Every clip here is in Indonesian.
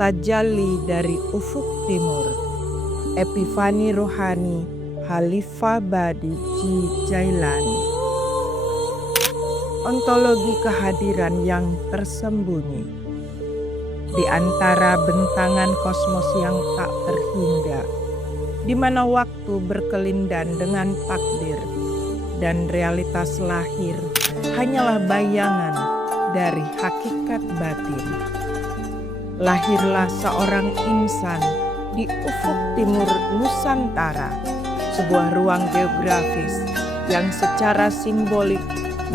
Tajalli dari ufuk timur. Epifani rohani Khalifah Badi-J. Jailani. Ontologi kehadiran yang tersembunyi di antara bentangan kosmos yang tak terhingga, di mana waktu berkelindan dengan takdir dan realitas lahir hanyalah bayangan dari hakikat batin. Lahirlah seorang insan di ufuk timur Nusantara, sebuah ruang geografis yang secara simbolik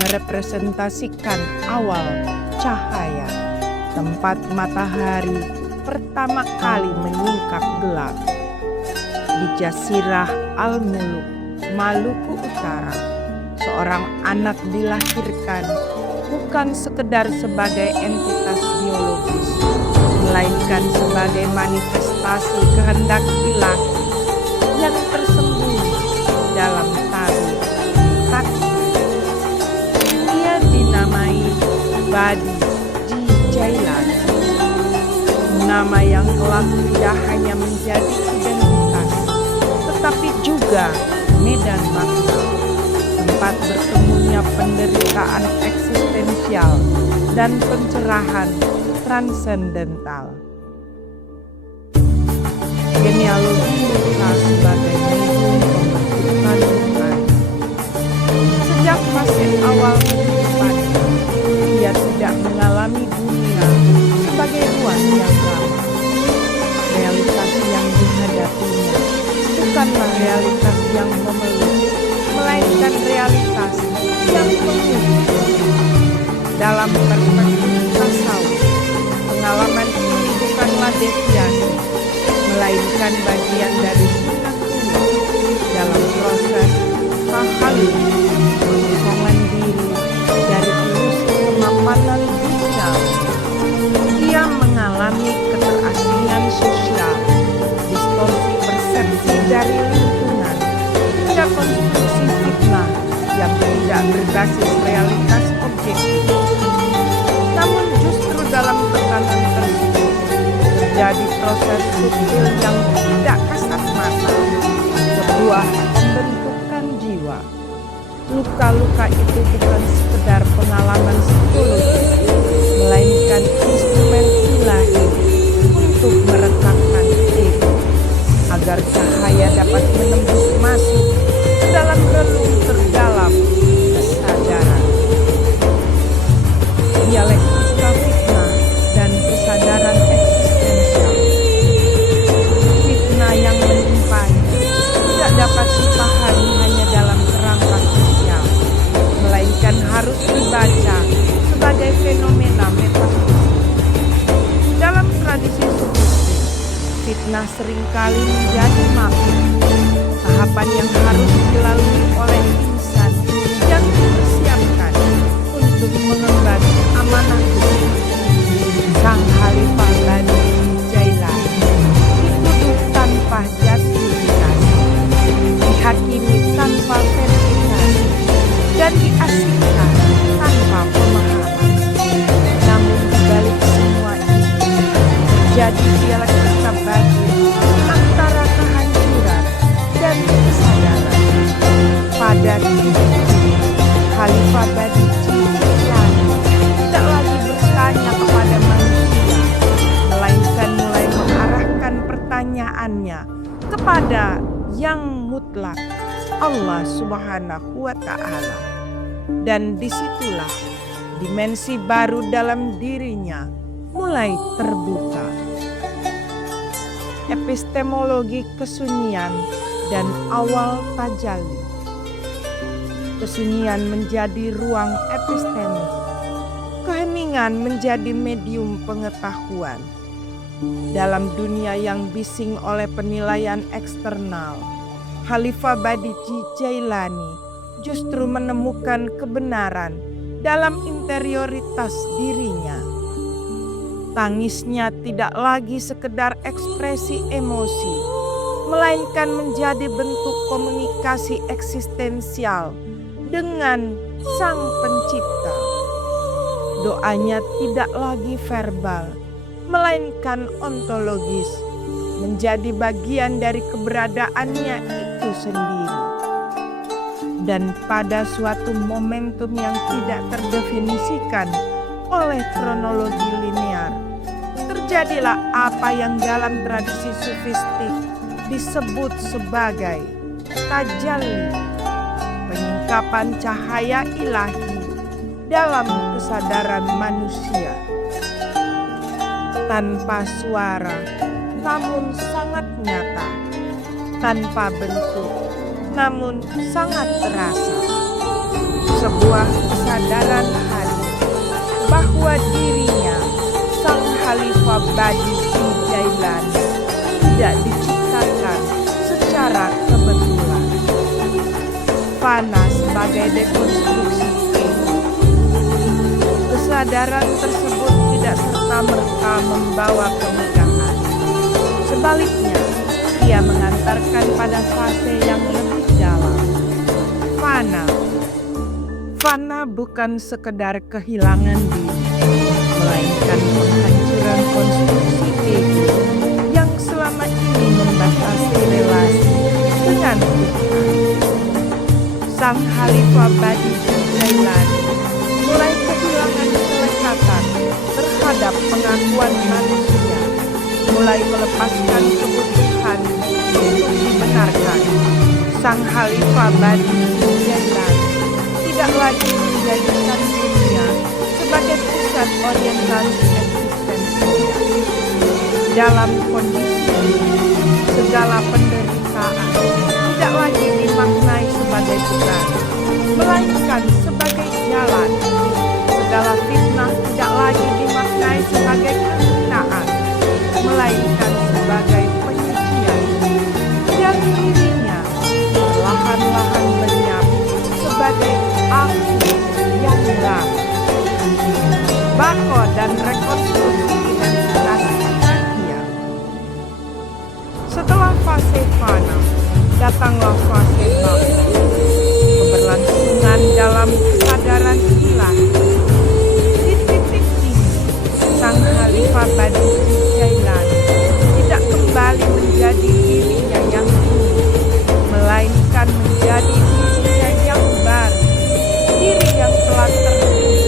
merepresentasikan awal cahaya, tempat matahari pertama kali menyingkap gelap. Di Jazirah Al-Muluk, Maluku Utara, seorang anak dilahirkan bukan sekedar sebagai entitas biologis, melainkan sebagai manifestasi kehendak ilahi yang tersembunyi dalam tari takdir. Ia dinamai Badi-J. Jailani, nama yang kelak tidak hanya menjadi identitas, tetapi juga medan makna, tempat bertemunya penderitaan eksistensial dan pencerahan transendental. Genealogi Musa sebagai medium pembentukan Tuhan. Sejak fase awal kehidupannya, ia tidak mengalami dunia sebagai ruang yang ramah. Realitas yang dihadapinya bukanlah realitas yang memeluk, melainkan realitas yang menguji. Dalam perspektif tasawuf, pengalaman ini bukanlah deviasi, melainkan bagian dari sunatullah dalam proses tahallul, pengosongan diri dari ilusi kemapanan dunia. Ia mengalami keterasingan sosial, distorsi persepsi dari lingkungan, hingga konstruksi fitnah yang tidak berbasis realitas objektif. Namun justru dalam tekanan tersebut terjadi proses subtil yang tidak kasat mata, sebuah pembentukan jiwa. Luka-luka itu bukan sekedar pengalaman psikologis, melainkan instrumen ilahi untuk merekatkan ego, agar cahaya dapat menembus masuk ke dalam relung terdalam kesadaran. Dialektika fitnah dan kesadaran eksistensial. Fitnah yang menimpanya tidak dapat dipahami hanya dalam kerangka sosial, melainkan harus dibaca sebagai fenomena metafisik. Dalam tradisi sufistik, fitnah seringkali menjadi makna, tahapan yang harus dilalui oleh insan yang dipersiapkan untuk mengemban amanah besar. Sang Khalifah Badi-J. Jailani dituduh tanpa justifikasi, dihakimi tanpa verifikasi, dan diasingkan tanpa pemahaman. Namun dibalik semua ini terjadi dialektika batin antara kehancuran dan kesadaran. Pada titik ini, Khalifah Badi-J. Jailani tidak lagi bertanya kepada manusia, melainkan mulai mengarahkan pertanyaannya kepada yang mutlak, Allah Subhanahu wa Ta'ala. Dan disitulah dimensi baru dalam dirinya mulai terbuka. Epistemologi kesunyian dan awal tajalli. Kesunyian menjadi ruang epistemik, keheningan menjadi medium pengetahuan. Dalam dunia yang bising oleh penilaian eksternal, Khalifah Badi-J. Jailani justru menemukan kebenaran dalam interioritas dirinya. Tangisnya tidak lagi sekedar ekspresi emosi, melainkan menjadi bentuk komunikasi eksistensial dengan Sang Pencipta. Doanya tidak lagi verbal, melainkan ontologis, menjadi bagian dari keberadaannya itu sendiri. Dan pada suatu momentum yang tidak terdefinisikan oleh kronologi linear, terjadilah apa yang dalam tradisi sufistik disebut sebagai tajalli, penyingkapan cahaya ilahi dalam kesadaran manusia. Tanpa suara, namun sangat nyata, tanpa bentuk, namun sangat terasa. Sebuah kesadaran hati bahwa dirinya, Sang Khalifah Badi Jailani, tidak diciptakan secara kebetulan. Fana sebagai dekonstruksi ego. Kesadaran tersebut tidak serta-merta membawa kemegahan. Sebaliknya, ia mengantarkan pada fase yang lebih dalam. Fana bukan sekedar kehilangan diri, melainkan penghancuran konstruksi ego yang selama ini membatasi relasi dengan Tuhan. Sang Khalifah Badi Jailani mulai kehilangan kelekatan terhadap pengakuan manusia, mulai melepaskan kebutuhan untuk dibenarkan. Sang Khalifah Badi Jailani tidak lagi menjadikan dunia sebagai pusat orientasi eksistensinya. Dalam kondisi ini, segala penderitaan tidak lagi dimaknai sebagai beban, melainkan sebagai jalan. Segala fitnah tidak lagi dimaknai sebagai kehinaan, melainkan sebagai penyucian. Dan dirinya perlahan-lahan lenyap sebagai aku yang hilang. Bako dan rekonstruksi identitas dia. Setelah fase fana, datanglah fase bako, keberlangsungan dalam kesadaran ilahi. Di titik ini, Sang Khalifah Badi Jailani tidak kembali menjadi dirinya yang dulu, melainkan menjadi dirinya yang baru, diri yang telah terhubung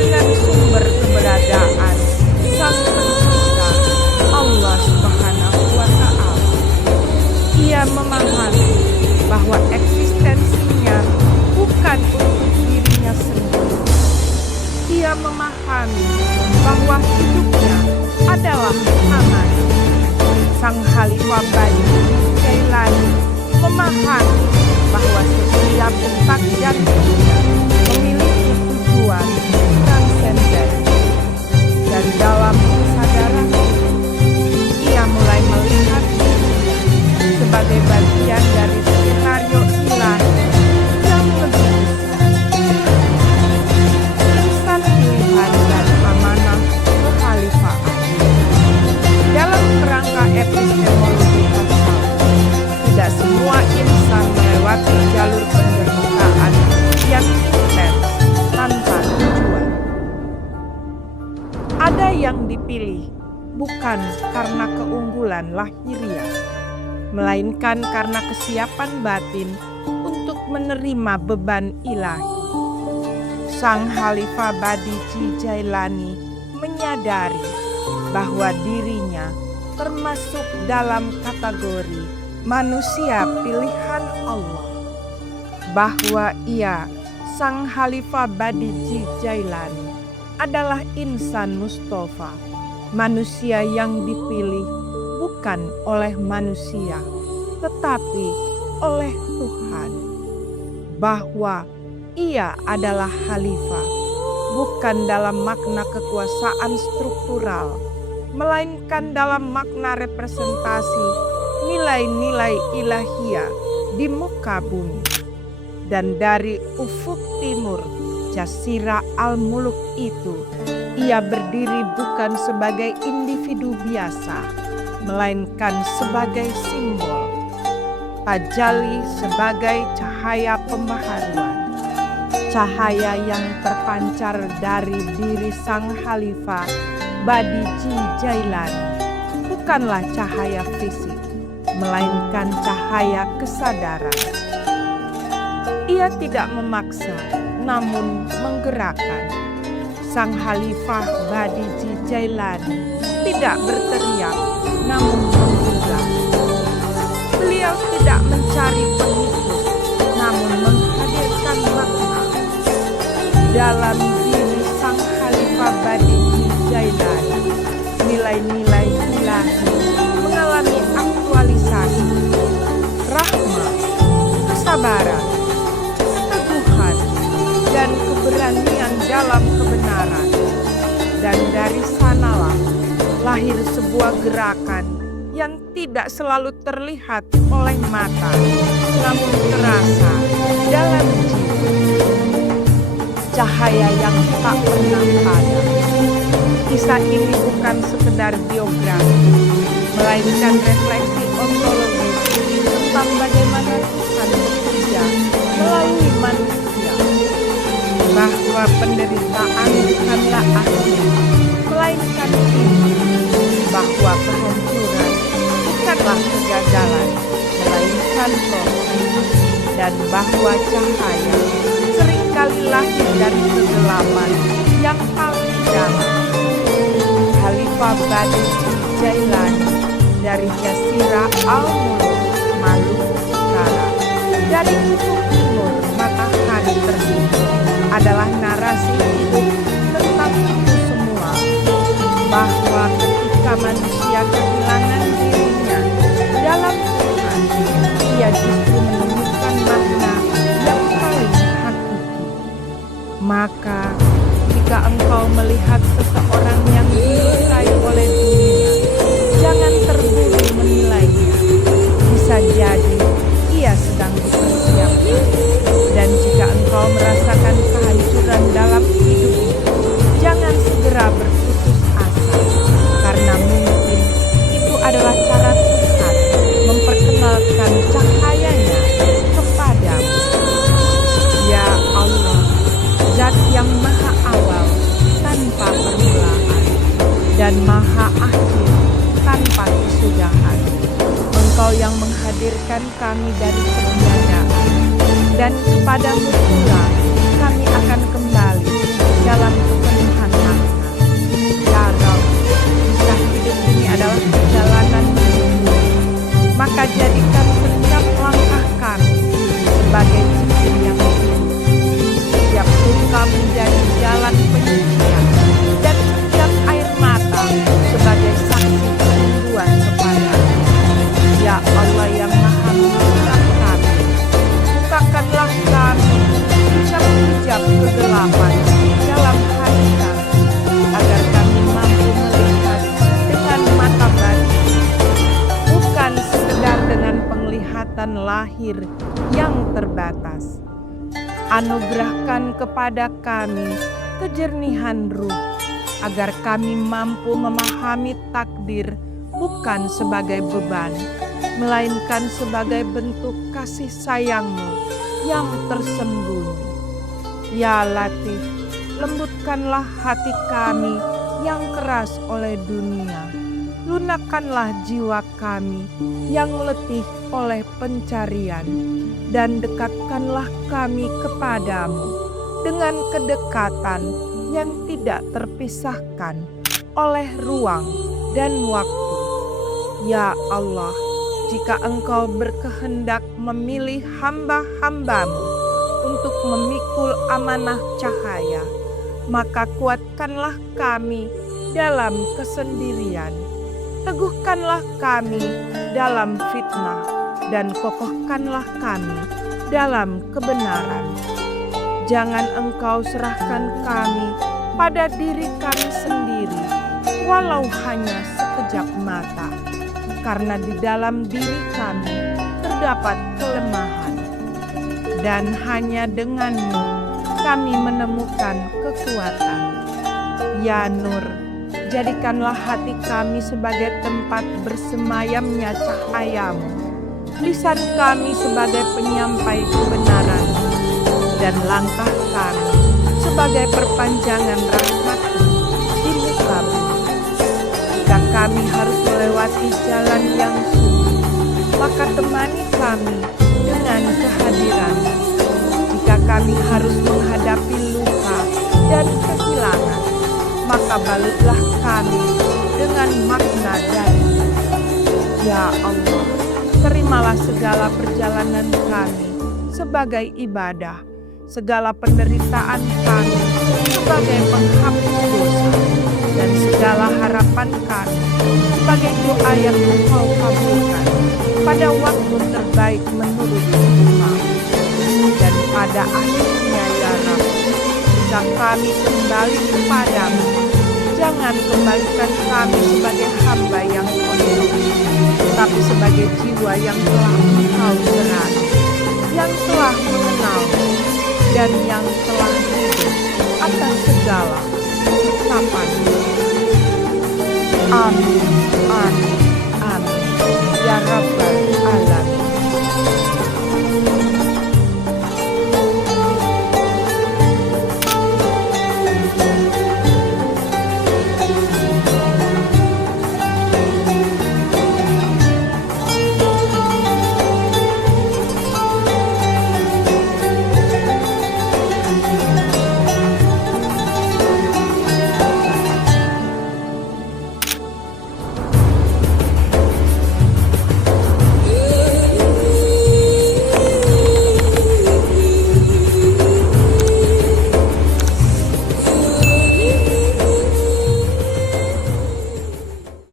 dengan sumber keberadaan Sang Pencipta, Allah Subhanahu wa Ta'ala. Ia memahami bahwa eksistensinya bukan untuk dirinya sendiri. Ia memahami bahwa hidupnya adalah amanah. Sang Khalifah Badi Jailani memahami bahwa setiap detak jantungnya memiliki tujuan transenden. Dan dalam kesadaran itu, ia mulai melihat dirinya sebagai bagian dari skenario ilahi yang lebih besar. Insan pilihan dan amanah kekhalifahan. Dalam kerangka epistemologi tasawuf, tidak semua insan melewati jalur penderitaan yang intens tanpa tujuan. Ada yang dipilih bukan karena keunggulan lahiriah, melainkan karena kesiapan batin untuk menerima beban ilahi. Sang Khalifah Badi Jailani menyadari bahwa dirinya termasuk dalam kategori manusia pilihan Allah, bahwa ia, Sang Khalifah Badi Jailani, adalah insan Mustafa, manusia yang dipilih bukan oleh manusia, tetapi oleh Tuhan. Bahwa ia adalah khalifah, bukan dalam makna kekuasaan struktural, melainkan dalam makna representasi nilai-nilai ilahiyah di muka bumi. Dan dari ufuk timur Jazirah Al-Muluk itu, ia berdiri bukan sebagai individu biasa, melainkan sebagai simbol. Tajalli sebagai cahaya pembaharuan, cahaya yang terpancar dari diri Sang Khalifah Badici Jailani bukanlah cahaya fisik, melainkan cahaya kesadaran. Ia tidak memaksa, namun menggerakkan. Sang Khalifah Badici Jailani tidak berteriak, namun menggugah. Beliau tidak mencari pengikut, namun menghadirkan makna. Dalam diri Sang Khalifah Badici Jailani, nilai-nilai ilahi mengalami aktualisasi. Rahmat, kesabaran, keteguhan, dan keberanian dalam kebenaran. Dan dari sanalah lahir sebuah gerakan yang tidak selalu terlihat oleh mata, namun terasa dalam jiwa. Cahaya yang tak pernah padam. Kisah ini bukan sekedar biografi, melainkan refleksi ontologis tentang bagaimana Tuhan bekerja melalui manusia. Bahwa penderitaan bukanlah akhir, melainkan ini. Bahwa kehancuran bukanlah kegagalan, melainkan proses. Dan bahwa cahaya seringkali lahir dari kegelapan yang paling dalam. Khalifah Badici Jailani dari Jazirah Al-Muluk, Maluku Utara, dari ufuk timur matahari terbit, adalah narasi hidup tentang itu semua. Bahwa ketika manusia kehilangan dirinya dalam Tuhan, ia justru menemukan makna yang paling hakiki. Maka jika engkau melihat seseorang yang dilukai oleh dunia, jangan terburu menilainya. Bisa jadi ia sedang dipersiapkan. Dan jika engkau merasakan kehancuran dalam hidupmu, jangan segera berputus asa. Karena mungkin itu adalah cara Tuhan memperkenalkan cahayanya kepadamu. Ya Allah, Zat yang maha awal tanpa permulaan dan maha akhir tanpa kesudahan. Engkau yang menghadirkan kami dari ketiadaan, dan kepadamu pula kami akan kembali dalam kepenuhan makna. Ya Rabb, jika hidup ini adalah perjalanan menuju, maka jadikan setiap langkah kami sebagai cincin yang indah. Setiap luka menjadi jalan penyucian, dan setiap air mata sebagai saksi kerinduan kepada-Mu. Ya Allah yang maha mengenal kami, bukakanlah kami hijab-hijab kegelapan dalam hati kami, agar kami mampu melihat dengan mata batin, bukan sekedar dengan penglihatan lahir yang terbatas. Anugerahkan kepada kami kejernihan ruh, agar kami mampu memahami takdir bukan sebagai beban, melainkan sebagai bentuk kasih sayang-Mu yang tersembunyi. Ya Latif, lembutkanlah hati kami yang keras oleh dunia. Lunakkanlah jiwa kami yang letih oleh pencarian, dan dekatkanlah kami kepadamu dengan kedekatan yang tidak terpisahkan oleh ruang dan waktu. Ya Allah, jika Engkau berkehendak memilih hamba-hamba-Mu untuk memikul amanah cahaya, maka kuatkanlah kami dalam kesendirian. Teguhkanlah kami dalam fitnah, dan kokohkanlah kami dalam kebenaran. Jangan Engkau serahkan kami pada diri kami sendiri, walau hanya sekejap mata, karena di dalam diri kami terdapat kelemahan. Dan hanya dengan-Mu kami menemukan kekuatan. Ya Nur, jadikanlah hati kami sebagai tempat bersemayamnya cahaya-Mu, lisan kami sebagai penyampai kebenaran, dan langkah kami sebagai perpanjangan rahmat-Mu di muka bumi. Jika kami harus melewati jalan yang sunyi, maka temani kami dengan kehadiran. Jika kami harus menghadapi luka dan kehilangan, maka balutlah kami dengan makna dari-Mu. Ya Allah, terimalah segala perjalanan kami sebagai ibadah, segala penderitaan kami sebagai penghapus dosa, dan segala harapan kami sebagai doa yang Engkau kabulkan pada waktu terbaik menurut firman. Dan pada akhirnya ya Rabb, jika kami kembali kepadamu, jangan kembalikan kami sebagai hamba yang konyol, tetapi sebagai jiwa yang telah Engkau berani, yang telah mengenal-Mu, dan yang telah hidup atas segala ketetapan-Mu. Amin, amin, amin. Ya Rabb,